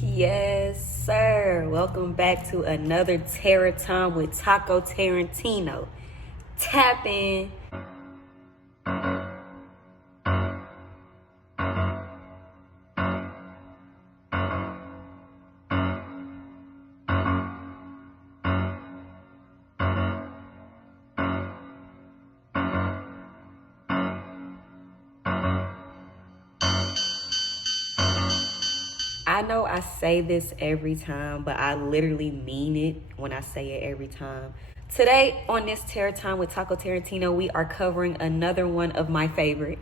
Yes, sir. Welcome back to another Terror Time with Taco Tarantino. Tap in. I know I say this every time, but I literally mean it when I say it every time. Today on this Terror Time with Taco Tarantino, we are covering another one of my favorite,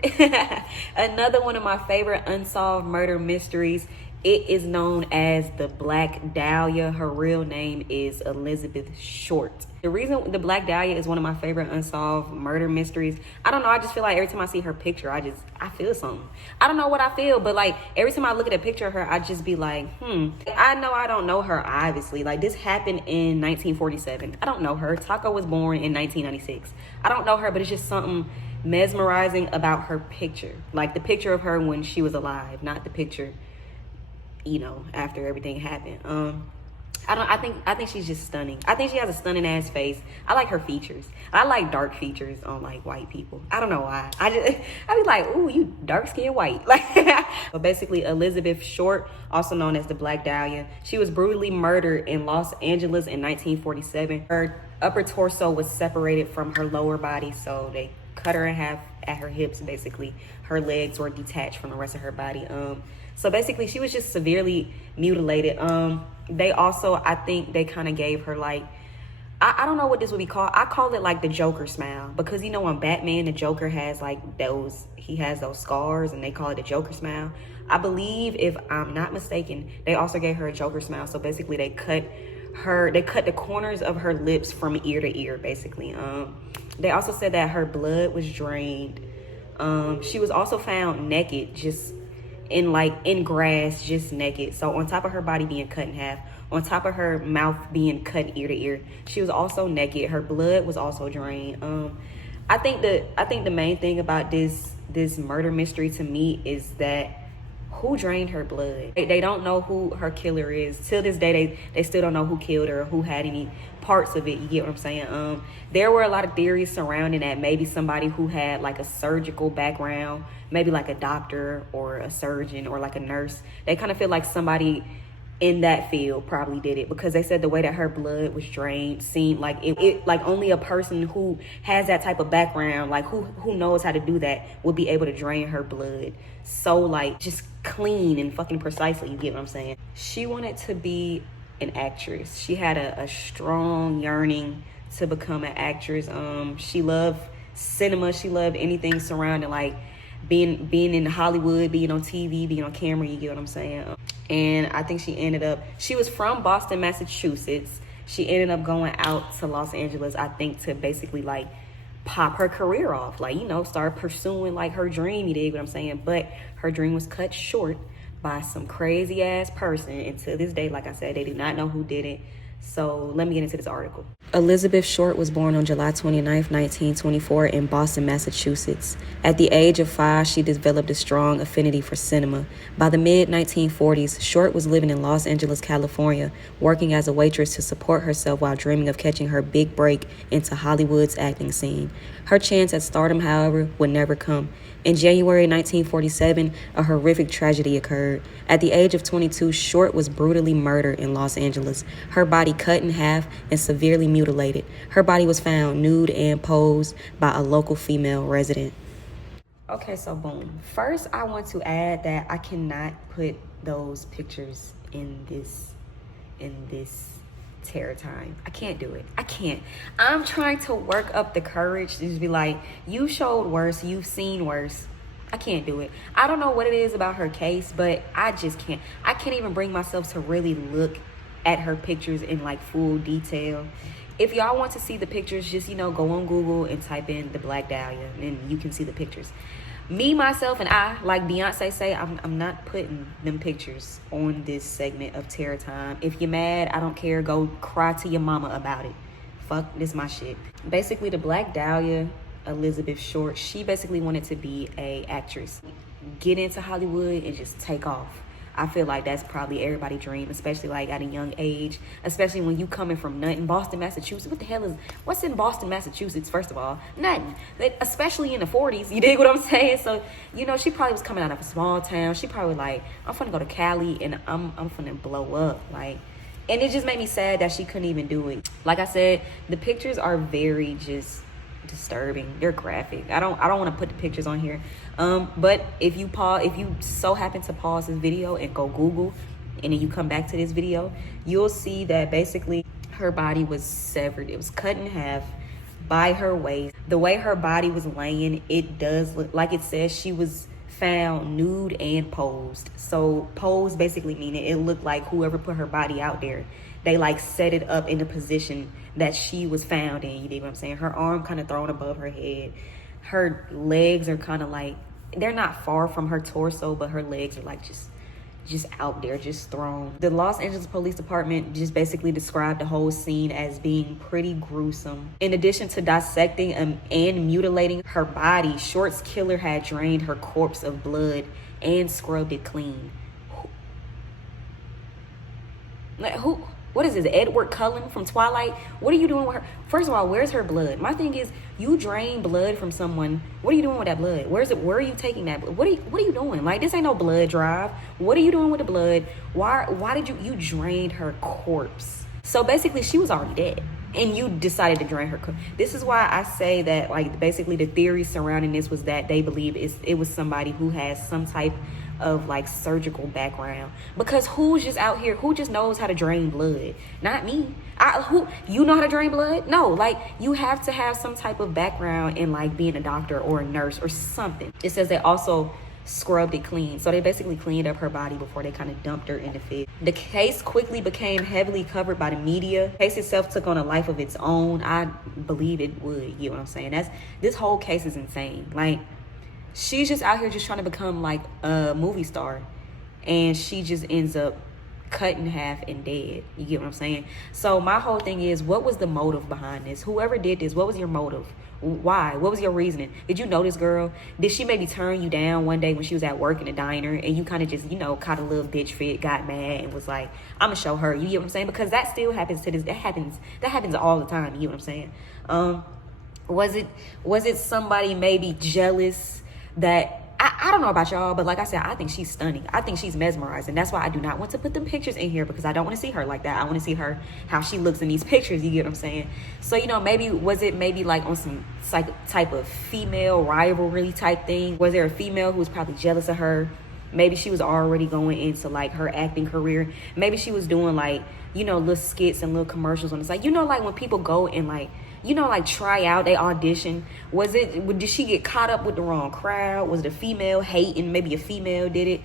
another one of my favorite unsolved murder mysteries. It is known as the Black Dahlia. Her real name is Elizabeth Short. The reason the Black Dahlia is one of my favorite unsolved murder mysteries, I don't know, I just feel like every time I see her picture, I feel something. I don't know what I feel, but like every time I look at a picture of her, I just be like, I know I don't know her, obviously. Like this happened in 1947. I don't know her. Taco was born in 1996. I don't know her, but it's just something mesmerizing about her picture. Like the picture of her when she was alive, not the picture, after everything happened. I think she's just stunning. I think she has a stunning ass face. I like her features. I like dark features on like white people. I don't know why. I be like, ooh, you dark skinned white. Like, but basically Elizabeth Short, also known as the Black Dahlia, she was brutally murdered in Los Angeles in 1947. Her upper torso was separated from her lower body, so they cut her in half at her hips. Basically, her legs were detached from the rest of her body. So basically, she was just severely mutilated. They also, I think they kind of gave her like, I don't know what this would be called. I call it like the Joker smile, because on Batman, the Joker has like he has those scars and they call it the Joker smile. I believe, if I'm not mistaken, they also gave her a Joker smile. So basically they cut the corners of her lips from ear to ear, basically. They also said that her blood was drained. She was also found naked, just in grass, just naked. So on top of her body being cut in half, on top of her mouth being cut ear to ear, she was also naked. Her blood was also drained. I think the main thing about this murder mystery to me is that who drained her blood? They don't know who her killer is. Till this day, they still don't know who killed her or who had any parts of it. You get what I'm saying? There were a lot of theories surrounding that. Maybe somebody who had like a surgical background, maybe like a doctor or a surgeon or like a nurse. They kind of feel like somebody in that field probably did it, because they said the way that her blood was drained seemed like it like only a person who has that type of background, like who knows how to do that, would be able to drain her blood so like just clean and fucking precisely. You get what I'm saying? She wanted to be an actress. She had a strong yearning to become an actress. She loved cinema. She loved anything surrounding like being in Hollywood, being on TV, being on camera. You get what I'm saying? And I think she was from Boston, Massachusetts. She ended up going out to Los Angeles, I think, to basically like pop her career off, like, start pursuing like her dream. You dig what I'm saying? But her dream was cut short by some crazy ass person. And to this day, like I said, they do not know who did it. So let me get into this article. Elizabeth Short was born on July 29th, 1924 in Boston, Massachusetts. At the age of 5, she developed a strong affinity for cinema. By the mid-1940s, Short was living in Los Angeles, California, working as a waitress to support herself while dreaming of catching her big break into Hollywood's acting scene. Her chance at stardom, however, would never come. In January 1947, a horrific tragedy occurred. At the age of 22, Short was brutally murdered in Los Angeles, her body cut in half and severely mutilated. Her body was found nude and posed by a local female resident. Okay, so boom. First, I want to add that I cannot put those pictures in this Terror Time. I can't do it. I can't. I'm trying to work up the courage to just be like, you showed worse, you've seen worse. I can't do it. I don't know what it is about her case, but I just can't. I can't even bring myself to really look at her pictures in like full detail. If y'all want to see the pictures, just go on Google and type in the Black Dahlia and you can see the pictures. Me, myself, and I, like Beyonce say, I'm not putting them pictures on this segment of Terror Time. If you're mad, I don't care. Go cry to your mama about it. Fuck, this my shit. Basically, the Black Dahlia, Elizabeth Short, she basically wanted to be a actress. Get into Hollywood and just take off. I feel like that's probably everybody's dream, especially like at a young age, especially when you coming from nothing. Boston, Massachusetts. What the hell is, what's in Boston, Massachusetts, first of all? Nothing. Especially in the 40s, you dig what I'm saying? So, you know, she probably was coming out of a small town. She probably like, I'm finna go to Cali and I'm finna blow up. Like, and it just made me sad that she couldn't even do it. Like I said, the pictures are very just disturbing. They're graphic. I don't want to put the pictures on here. But if you so happen to pause this video and go Google, and then you come back to this video, you'll see that basically her body was severed. It was cut in half by her waist. The way her body was laying, it does look like, it says she was found nude and posed. So posed basically meaning it looked like whoever put her body out there, they like set it up in the position that she was found in. You dig what I'm saying? Her arm kind of thrown above her head. Her legs are kind of like, they're not far from her torso, but her legs are like just out there, just thrown. The Los Angeles Police Department just basically described the whole scene as being pretty gruesome. In addition to dissecting and mutilating her body, Short's killer had drained her corpse of blood and scrubbed it clean. What is this, Edward Cullen from Twilight? What are you doing with her? First of all, where's her blood? My thing is, you drain blood from someone. What are you doing with that blood? Where are you taking that blood? What are you doing? Like, this ain't no blood drive. What are you doing with the blood? Why did you drained her corpse? So basically, she was already dead, and you decided to drain her corpse. This is why I say that, like, basically the theory surrounding this was that they believe it was somebody who has some type of like surgical background, because who's just out here who just knows how to drain blood? Not me. You know how to drain blood? No, like, you have to have some type of background in like being a doctor or a nurse or something. It says they also scrubbed it clean, so they basically cleaned up her body before they kind of dumped her in the pit. The case quickly became heavily covered by the media. The case itself took on a life of its own. I believe it would. You know what I'm saying? This whole case is insane. Like, she's just out here just trying to become like a movie star, and she just ends up cut in half and dead. You get what I'm saying? So my whole thing is, what was the motive behind this? Whoever did this, what was your motive? Why? What was your reasoning? Did you know this girl? Did she maybe turn you down one day when she was at work in a diner, and you kind of just, you know, caught a little bitch fit, got mad, and was like, I'm gonna show her? You get what I'm saying? Because that still happens to this. That happens all the time. You get what I'm saying? Was it somebody maybe jealous? That I don't know about y'all, but like I said, I think she's stunning. I think she's mesmerizing. That's why I do not want to put them pictures in here, because I don't want to see her like that. I want to see her how she looks in these pictures. You get what I'm saying? So, you know, was it like on some type of female rivalry type thing? Was there a female who was probably jealous of her? Maybe she was already going into like her acting career. Maybe she was doing like, you know, little skits and little commercials on the side. You know, like when people go and like, you know, like try out, they audition. Did she get caught up with the wrong crowd? Was the female hating? Maybe a female did it.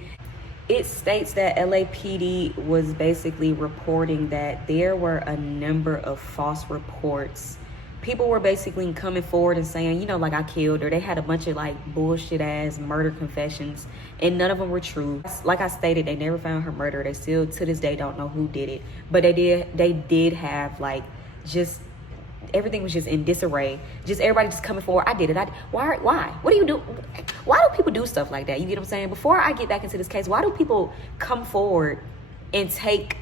It states that LAPD was basically reporting that there were a number of false reports. People were basically coming forward and saying, you know, like, I killed her. They had a bunch of like bullshit ass murder confessions, and none of them were true. Like I stated, they never found her murderer. They still to this day don't know who did it. But they did have like just everything was just in disarray. Just everybody just coming forward. I did it. Why? What do you do? Why do people do stuff like that? You get what I'm saying? Before I get back into this case, why do people come forward and take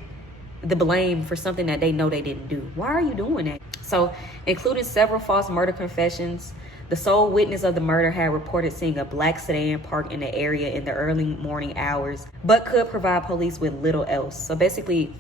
the blame for something that they know they didn't do? Why are you doing that? So, including several false murder confessions, the sole witness of the murder had reported seeing a black sedan parked in the area in the early morning hours, but could provide police with little else. So basically,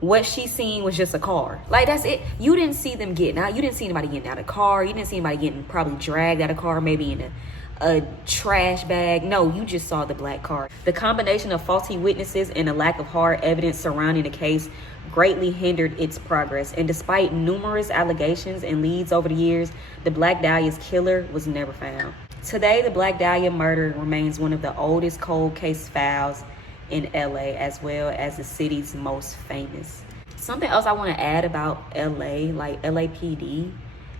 what she seen was just a car. Like, that's it. You didn't see them getting out. You didn't see anybody getting out of the car. You didn't see anybody getting probably dragged out of the car, maybe in a trash bag. No, you just saw the black car. The combination of faulty witnesses and a lack of hard evidence surrounding the case greatly hindered its progress. And despite numerous allegations and leads over the years, the Black Dahlia's killer was never found. Today, the Black Dahlia murder remains one of the oldest cold case files in LA, as well as the city's most famous. Something else I want to add about LA, like LAPD.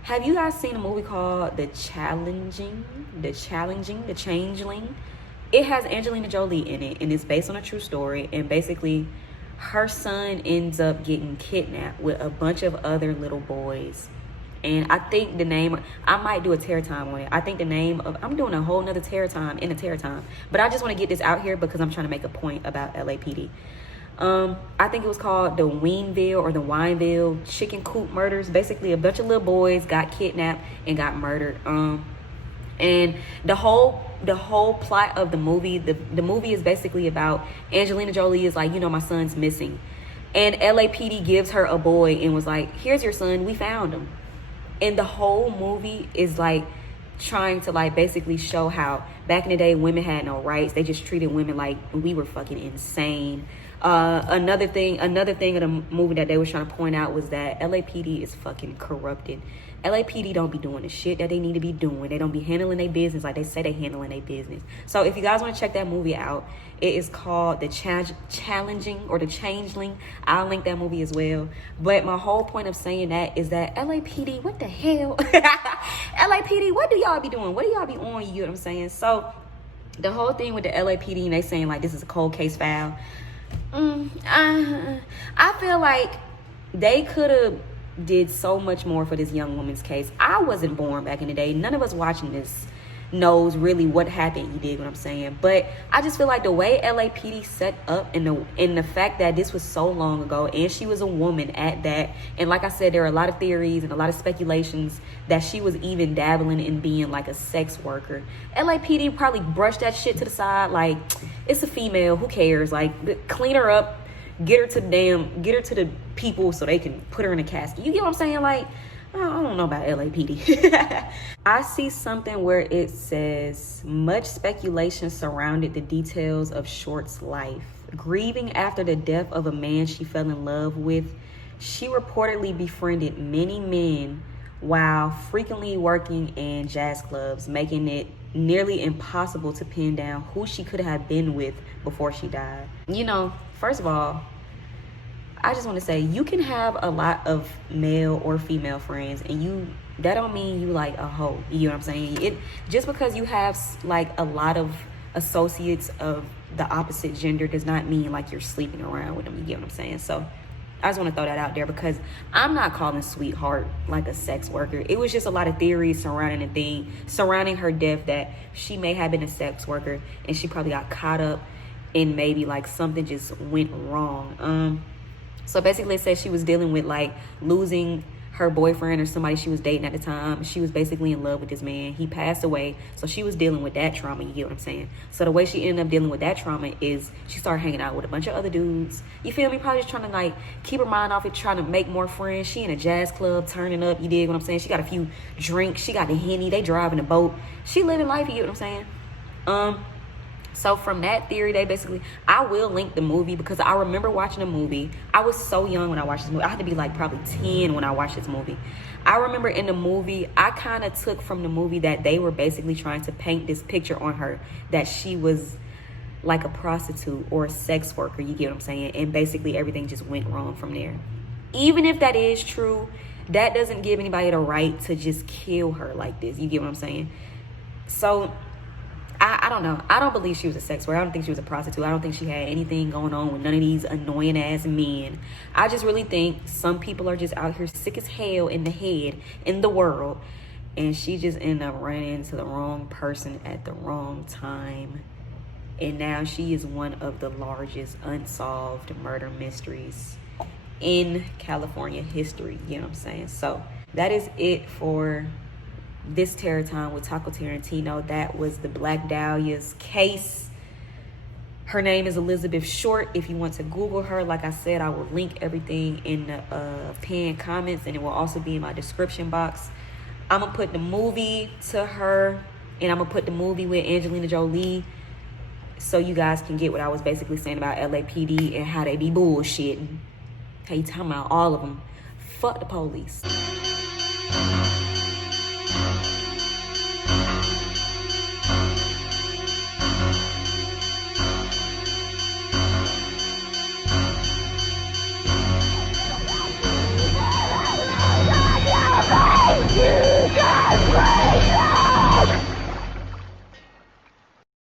Have you guys seen a movie called The Changeling? It has Angelina Jolie in it, and it's based on a true story. And basically, her son ends up getting kidnapped with a bunch of other little boys. And I think the name, I might do a Terr time on it. I think the name of, I'm doing a whole nother Terr time in a Terr time. But I just want to get this out here because I'm trying to make a point about LAPD. I think it was called the Wineville or the Wineville chicken coop murders. Basically, a bunch of little boys got kidnapped and got murdered. And the whole plot of the movie, the movie is basically about Angelina Jolie is like, you know, my son's missing. And LAPD gives her a boy and was like, here's your son, we found him. And the whole movie is like trying to like basically show how back in the day women had no rights. They just treated women like we were fucking insane. Another thing of the movie that they was trying to point out was that LAPD is fucking corrupted. LAPD don't be doing the shit that they need to be doing. They don't be handling their business like they say they handling their business. So if you guys want to check that movie out, it is called The Challenging or The Changeling. I'll link that movie as well. But my whole point of saying that is that LAPD, what the hell? LAPD, what do y'all be doing? What do y'all be on? You know what I'm saying? So the whole thing with the LAPD and they saying like this is a cold case file. I feel like they could have did so much more for this young woman's case. I wasn't born back in the day. None of us watching this knows really what happened. You dig what I'm saying? But I just feel like the way LAPD set up and the fact that this was so long ago and she was a woman at that, and like I said, there are a lot of theories and a lot of speculations that she was even dabbling in being like a sex worker. LAPD probably brushed that shit to the side like it's a female, who cares, like clean her up, get her to the people so they can put her in a casket. You get what I'm saying? Like, I don't know about LAPD. I see something where it says much speculation surrounded the details of Short's life. Grieving after the death of a man she fell in love with, she reportedly befriended many men while frequently working in jazz clubs, making it nearly impossible to pin down who she could have been with before she died. You know, first of all, I just want to say you can have a lot of male or female friends and that don't mean you like a hoe. You know what I'm saying? It just because you have like a lot of associates of the opposite gender does not mean like you're sleeping around with them. You get what I'm saying? So I just want to throw that out there because I'm not calling Sweetheart like a sex worker. It was just a lot of theories surrounding her death that she may have been a sex worker and she probably got caught up in maybe like something just went wrong. So basically it says she was dealing with like losing her boyfriend or somebody she was dating at the time. She was basically in love with this man. He passed away. So she was dealing with that trauma. You get what I'm saying? So the way she ended up dealing with that trauma is she started hanging out with a bunch of other dudes. You feel me? Probably just trying to like keep her mind off it, trying to make more friends. She in a jazz club turning up. You dig what I'm saying? She got a few drinks. She got the Henny. They driving a boat. She living life. You get what I'm saying? So from that theory, I will link the movie because I remember watching the movie. I was so young when I watched this movie. I had to be like probably 10 when I watched this movie. I remember in the movie, I kind of took from the movie that they were basically trying to paint this picture on her that she was like a prostitute or a sex worker. You get what I'm saying? And basically everything just went wrong from there. Even if that is true, that doesn't give anybody the right to just kill her like this. You get what I'm saying? So I don't know. I don't believe she was a sex worker. I don't think she was a prostitute. I don't think she had anything going on with none of these annoying ass men. I just really think some people are just out here sick as hell in the head, in the world. And she just ended up running into the wrong person at the wrong time. And now she is one of the largest unsolved murder mysteries in California history. You know what I'm saying? So that is it for this Terr time with Taco Tarantino. That was the Black Dahlia's case. Her name is Elizabeth Short. If you want to Google her, like I said, I will link everything in the pinned comments, and it will also be in my description box. I'm gonna put the movie to her, and I'm gonna put the movie with Angelina Jolie, so you guys can get what I was basically saying about LAPD and how they be bullshitting. How you talking about all of them? Fuck the police.